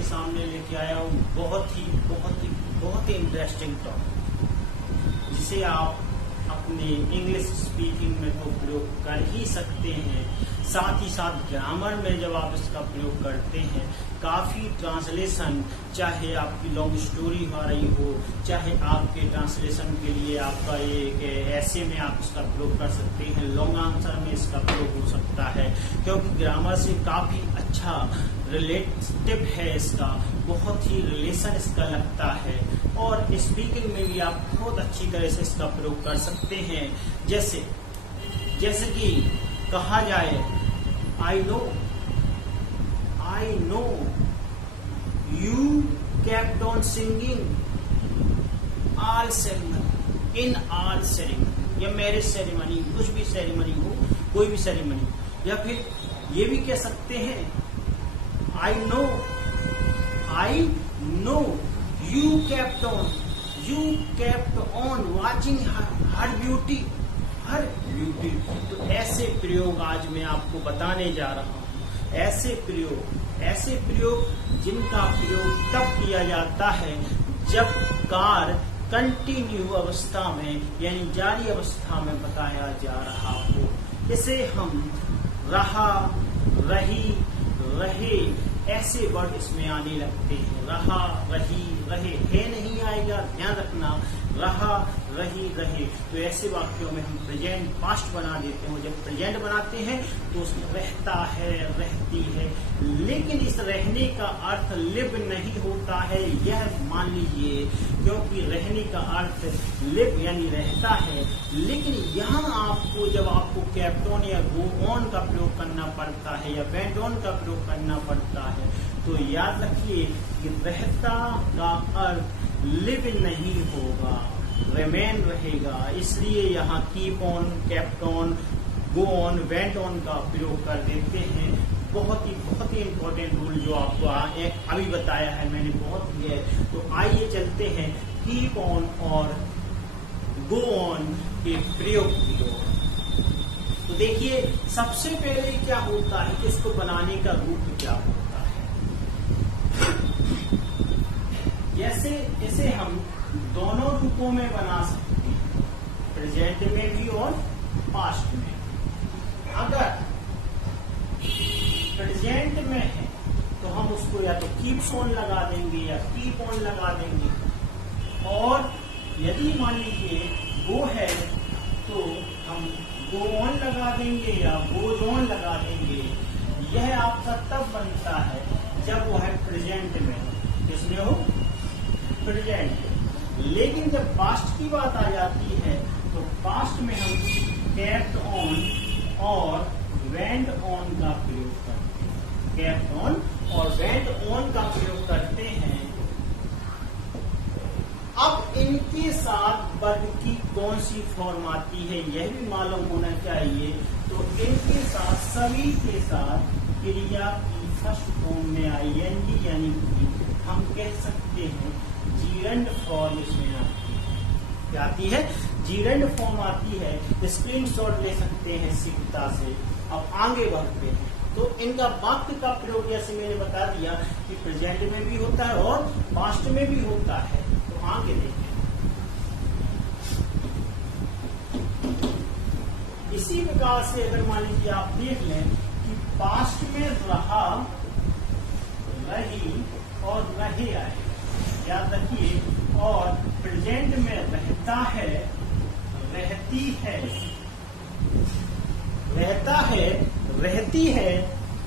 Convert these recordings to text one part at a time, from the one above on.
आपके सामने लेके आया हूँ बहुत ही इंटरेस्टिंग टॉपिक, जिसे आप अपने इंग्लिश स्पीकिंग में तो प्रयोग कर ही सकते हैं। साथ ही साथ ग्रामर में जब आप इसका प्रयोग करते हैं, काफी ट्रांसलेशन, चाहे आपकी लॉन्ग स्टोरी हो रही हो, चाहे आपके ट्रांसलेशन के लिए आपका एक ऐसे में आप इसका प्रयोग कर सकते हैं, लॉन्ग आंसर में इसका प्रयोग हो सकता है, क्योंकि ग्रामर से काफी अच्छा रिलेटिव है, इसका बहुत ही रिलेशन इसका लगता है। और स्पीकिंग में भी आप बहुत अच्छी तरह से इसका प्रयोग कर सकते हैं। जैसे कि कहा जाए, I know you kept on singing all ceremony in all ceremony, या मैरिज सेरेमनी, कुछ भी सेरेमनी हो, कोई भी सेरेमनी। या फिर ये भी कह सकते हैं, I know you kept on watching her beauty। तो ऐसे प्रयोग आज मैं आपको बताने जा रहा हूँ। ऐसे प्रयोग जिनका प्रयोग तब किया जाता है जब कार कंटिन्यू अवस्था में यानी जारी अवस्था में बताया जा रहा हो। इसे हम रहा, रही, रहे ऐसे वर्ड इसमें आने लगते हैं। रहा, रही, रहे, है नहीं आएगा, ध्यान रखना, रहा, रही, रहे। तो ऐसे वाक्यों में हम प्रेजेंट पास्ट बना देते हैं। जब प्रेजेंट बनाते हैं तो उसमें रहता है, रहती है, लेकिन इस रहने का अर्थ लिव नहीं होता है, यह मान लीजिए, क्योंकि रहने का अर्थ लिव यानी रहता है। लेकिन यहाँ आपको जब आपको केप्ट ऑन या गो ऑन का प्रयोग करना पड़ता है या वेंट ऑन का प्रयोग करना पड़ता है, तो याद रखिए कि रहता का अर्थ लिव नहीं होगा, रिमेन रहेगा। इसलिए यहाँ keep on, kept on, go on, went on का प्रयोग कर देते हैं। बहुत ही इम्पोर्टेंट रूल जो आपको अभी बताया है मैंने, बहुत ही है। तो आइए चलते हैं कीप ऑन और गो ऑन के प्रयोग की ओर। तो देखिए, सबसे पहले क्या होता है कि इसको बनाने का रूप क्या होता है। जैसे इसे हम दोनों रूपों में बना सकते हैं, प्रेजेंट में भी और पास्ट में। अगर प्रेजेंट में है तो हम उसको या तो कीप्स ऑन लगा देंगे या कीप ऑन लगा देंगे, और यदि मान लीजिए वो है तो हम गो ऑन लगा देंगे या गोज ऑन लगा देंगे। यह आपका तब बनता है जब वो है प्रेजेंट में, किसमें हो, प्रेजेंट। लेकिन जब पास्ट की बात आ जाती है तो पास्ट में हम केप्ट ऑन और वेंट ऑन का प्रयोग करते हैं। केप्ट ऑन और वेंट ऑन का प्रयोग करते हैं। अब इनके साथ वर्ब की कौन सी फॉर्म आती है यह भी मालूम होना चाहिए। तो इनके साथ, सभी के साथ क्रिया की फर्स्ट फॉर्म में आईएनजी यानी हम कह सकते हैं जीरंड फॉर्म इसमें आती है। क्या आती है? जीरंड फॉर्म आती है। स्क्रीनशॉट ले सकते हैं सीखता से। अब आगे बढ़ते हैं तो इनका वाक्य का प्रयोग जैसे मैंने बता दिया कि प्रेजेंट में भी होता है और पास्ट में भी होता है। तो आगे देखें, इसी प्रकार से अगर मान लीजिए आप देख लें कि पास्ट में रहा, रही और रहे आए, याद रखिए, और प्रेजेंट में रहता है, रहती है, रहता है, रहती है,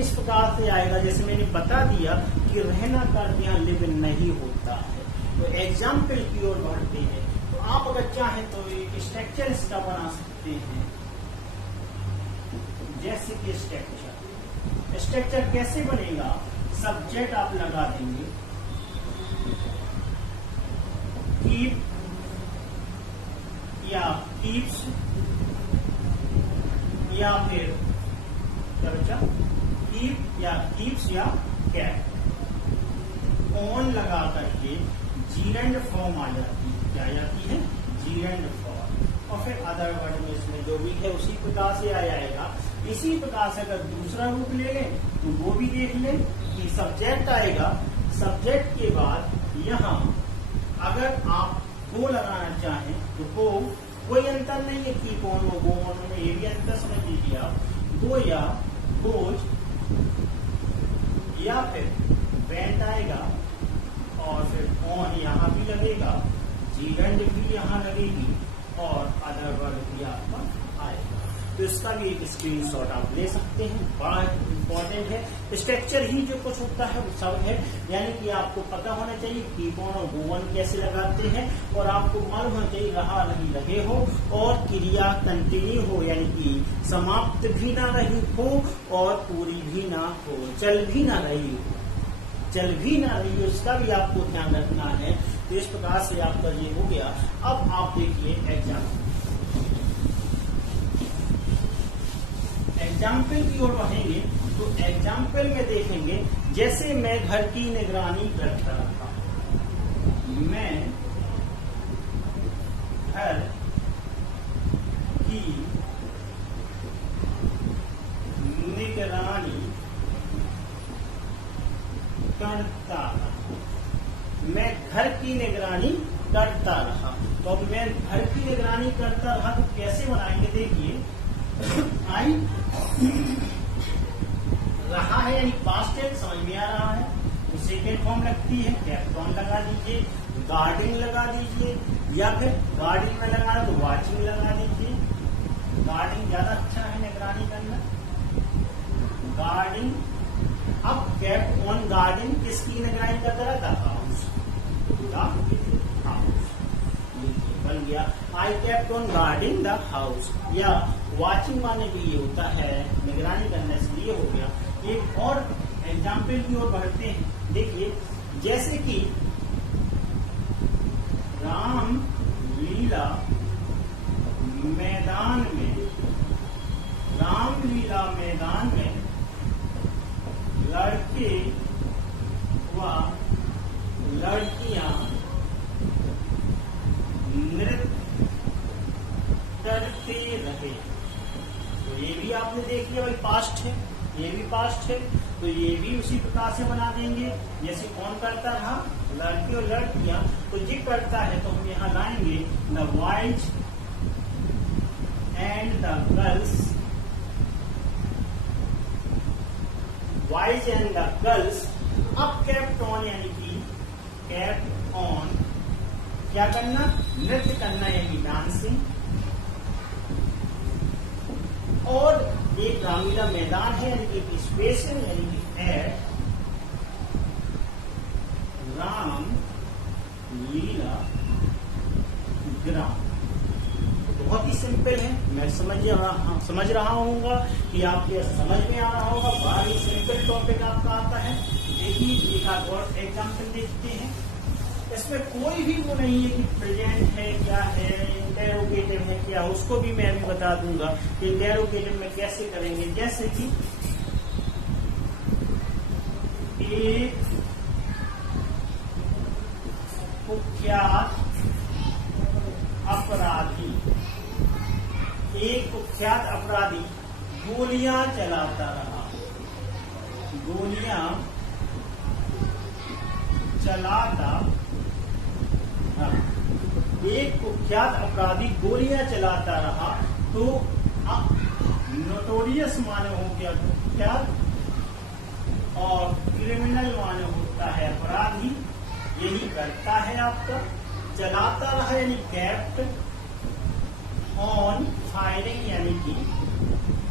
इस प्रकार से आएगा। जैसे मैंने बता दिया कि रहना का अर्थ यहाँ लिव नहीं होता है। तो एग्जाम्पल की ओर बढ़ते हैं। तो आप अगर चाहें तो एक स्ट्रक्चर इसका बना सकते हैं। जैसे कि स्ट्रक्चर कैसे बनेगा? सब्जेक्ट आप लगा देंगे कीप या कीप्स, या फिर क्या बच्चा, कीप या कीप्स या कैट। ऑन लगा करके जीरेंड फॉर्म आ जाती है। क्या आ जाती है? जीरेंड फॉर्म। और फिर अदर वर्ड में इसमें जो भी है उसी प्रकार से आ जाएगा। इसी प्रकार से अगर दूसरा रूप ले लें तो वो भी देख लें कि सब्जेक्ट आएगा, जेट के बाद यहाँ अगर आप गो लगाना चाहें तो गो, कोई अंतर नहीं है कीप ऑन और गो ऑन में, ये भी अंतर समझ लीजिए आप। गो या गोज या फिर वेंट आएगा और फिर ऑन यहाँ भी लगेगा, जीवेंट भी यहाँ लगेगी और अदर वर्ड भी आपका आएगा। तो इसका भी एक स्क्रीनशॉट आप ले सकते हैं, बड़ा इंपॉर्टेंट है। स्ट्रक्चर ही जो कुछ होता है वो सब है, यानी कि आपको पता होना चाहिए कीप ऑन और गो ऑन कैसे लगाते हैं, और आपको मालूम होना चाहिए रहा नहीं लगे हो और क्रिया कंटिन्यू हो, यानी कि समाप्त भी ना रही हो और पूरी भी ना हो, चल भी ना रही हो, चल भी ना रही हो, इसका भी आपको ध्यान रखना है। तो इस प्रकार से आपका ये हो गया। अब आप देखिए एग्जाम्पल की ओर बढ़ेंगे तो एग्जाम्पल में देखेंगे, जैसे मैं घर की निगरानी करता रहा, मैं घर की निगरानी करता रहा, मैं घर की निगरानी करता रहा। तो अब मैं घर की निगरानी करता रहा तो कैसे बनाएंगे, देखिए आई रहा है यानी पास्ट टेंस समझ में आ रहा है, तो सेकेंड फॉर्म लगती है, केप्ट ऑन लगा दीजिए, गार्डिंग लगा दीजिए, या फिर गार्डिंग में लगाना तो वॉचिंग लगा दीजिए। गार्डिंग ज्यादा अच्छा है निगरानी करना, गार्डिंग। अब केप्ट ऑन गार्डिंग किसकी निगरानी करता रहता, हाउस, बन गया I kept on guarding the house. या वॉचिंग माने भी ये होता है निगरानी करने से, ये हो गया। एक और एग्जाम्पल की ओर बढ़ते हैं, देखिए जैसे कि राम लीला मैदान में, रामलीला मैदान में लड़के व लड़कियां नृत्य करते रहे। तो ये भी आपने देख लिया भाई पास्ट है, ये भी पास्ट है, तो ये भी उसी प्रकार से बना देंगे जैसे कौन करता रहा, लड़के और लड़कियां। तो जी करता है तो हम यहाँ लाएंगे the boys and the girls, boys and the girls. अब केप्ट ऑन यानी कि केप्ट ऑन क्या करना, नृत्य करना यानी डांसिंग। और एक रामलीला मैदान है यानी कि स्पेस है, यानी कि एट राम लीला ग्राउंड। बहुत ही सिंपल है, मैं समझ रहा हूँगा कि आपके समझ में आ रहा होगा, बड़ा ही सिंपल टॉपिक आपका आता है। देखिए एक आध और एग्जाम्पल देखते हैं, इसमें कोई भी वो नहीं है कि प्रेजेंट है क्या है, इंटेरोगेटिव है क्या, उसको भी मैं अभी बता दूंगा कि इंटेरोगेटिव में कैसे करेंगे। जैसे कि एक कुख्यात अपराधी, एक कुख्यात अपराधी गोलियां चलाता रहा, गोलियां चलाता रहा। एक कुख्यात अपराधी गोलियां चलाता रहा, तो नोटोरियस माने हो गया कुख्यात और क्रिमिनल माने होता है अपराधी। यही करता है आपका, चलाता रहा यानी केप्ट ऑन फायरिंग यानी कि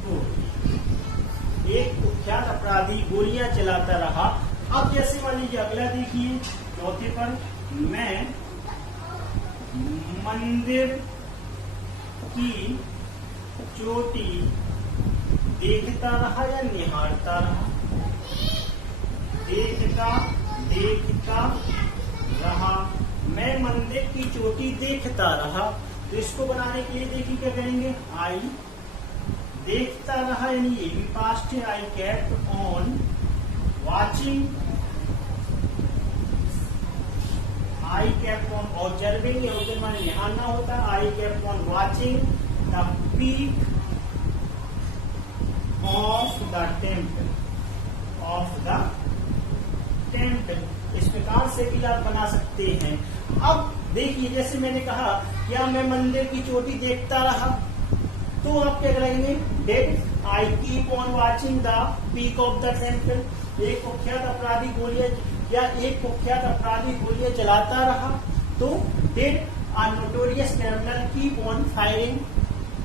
गोली। एक कुख्यात अपराधी गोलियां चलाता रहा। अब जैसे मान लीजिए अगला देखिए चौथे पर, मैं मंदिर की चोटी देखता रहा या निहारता रहा, देखता रहा, मैं मंदिर की चोटी देखता रहा। तो इसको बनाने के लिए देखिए क्या करेंगे, आई देखता रहा यानी ये भी पास्ट है, आई kept on watching, I kept on observing, observe माने निहारना होता है, आई kept on watching the peak of the temple, of the temple. इस प्रकार से भी आप बना सकते हैं। अब देखिए, जैसे मैंने कहा, क्या मैं मंदिर की चोटी देखता रहा, तो आप क्या करेंगे, did I keep on watching the peak of the temple. एक कुख्यात अपराधी गोलियां, या एक कुख्यात अपराधी गोलियां चलाता रहा, तो did a notorious criminal keep on firing,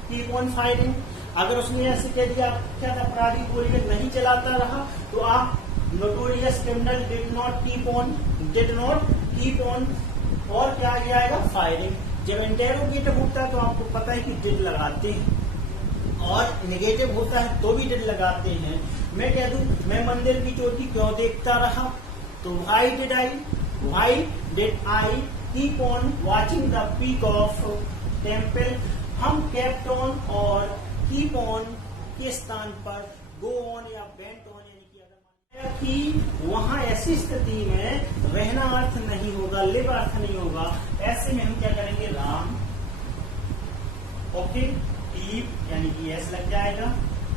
keep on firing. अगर उसने ऐसे कह दिया कुख्यात अपराधी गोलियां नहीं चलाता रहा, तो आप notorious criminal did not keep on, और क्या आएगा, फायरिंग। जब इंटेरोगेटिव होता है तो आपको पता है कि डिड लगाते हैं, और नेगेटिव होता है तो भी डिड लगाते हैं। मैं कह दूं, मैं मंदिर की चोटी क्यों देखता रहा, तो why did I keep on watching the peak of temple. हम केप्ट ऑन और कीप ऑन के स्थान पर गो ऑन या बेंट ऑन, यानी कि अगर कि वहां ऐसी स्थिति में रहना अर्थ नहीं होगा, लिव अर्थ नहीं होगा, ऐसे में हम क्या करेंगे, राम, ओके, कीप यानी कि एस लग जाएगा,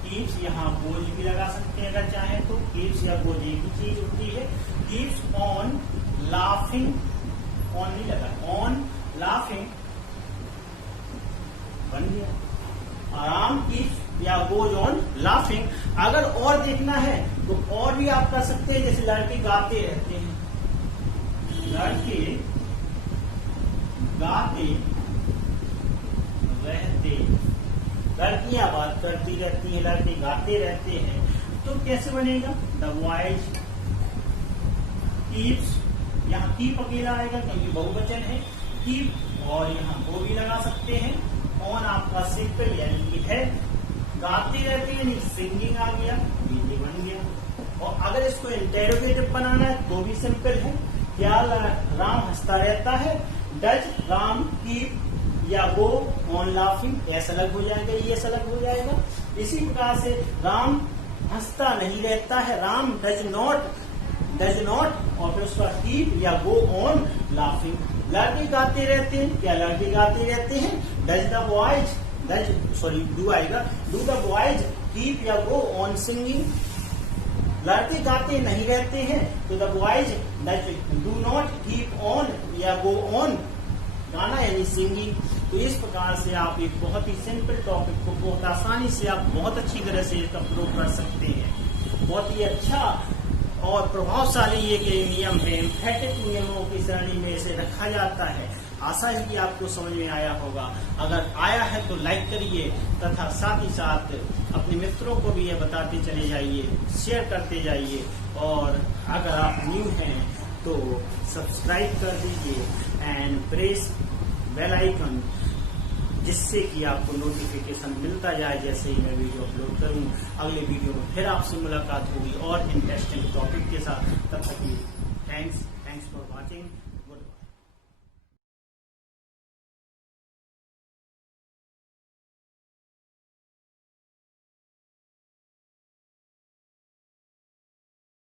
कीप्स, यहाँ गोज भी लगा सकते हैं अगर चाहे तो, कीप्स या गोज एक ही चीज होती है। कीप्स ऑन लाफिंग, ऑन नहीं लगा, ऑन लाफिंग बन गया, आराम कीप्स या गोज ऑन लाफिंग। अगर और देखना है तो और भी आप कर सकते हैं, जैसे लड़के गाते रहते हैं, लड़के गाते रहते, लड़कियां बात करती रहती हैं, लड़के गाते रहते हैं, तो कैसे बनेगा, द बॉयज कीप्स, यहाँ कीप अकेला आएगा क्योंकि बहुवचन है, कीप, और यहाँ वो भी लगा सकते हैं, ऑन आपका सिंपल यानी कि है, गाते रहते हैं यानी सिंगिंग आ गया, ये बन गया। और अगर इसको इंटेरोगेटिव बनाना है तो भी सिंपल है, क्या राम हंसता रहता है, डज राम कीप या गो ऑन लाफिंग, ऐसा अलग हो जाएगा, ये अलग हो जाएगा। इसी प्रकार से राम हंसता नहीं रहता है, राम डज नॉट, और फिर उसका कीप या गो ऑन लाफिंग। लड़के गाते रहते हैं, क्या लड़के गाते रहते हैं, डज द बॉयज, डू आएगा, डू द बॉयज कीप या गो ऑन सिंगिंग। लड़के गाते नहीं रहते हैं, तो the boys do not keep on या गो ऑन गाना यानी सिंगिंग। तो इस प्रकार से आप एक बहुत ही सिंपल टॉपिक को बहुत आसानी से आप बहुत अच्छी तरह से इसका प्रयोग कर सकते हैं। बहुत ही अच्छा और प्रभावशाली ये नियम है, एम्फेटिक नियमों की श्रेणी में इसे रखा जाता है। आशा है कि आपको समझ में आया होगा। अगर आया है तो लाइक करिए तथा साथ ही साथ अपने मित्रों को भी ये बताते चले जाइए, शेयर करते जाइए, और अगर आप न्यू हैं तो सब्सक्राइब कर दीजिए एंड प्रेस बेल आइकन, जिससे कि आपको नोटिफिकेशन मिलता जाए जैसे ही मैं वीडियो अपलोड करूं। अगले वीडियो में फिर आपसे मुलाकात होगी और इंटरेस्टिंग टॉपिक के साथ। तब तक थैंक्स फॉर वॉचिंग।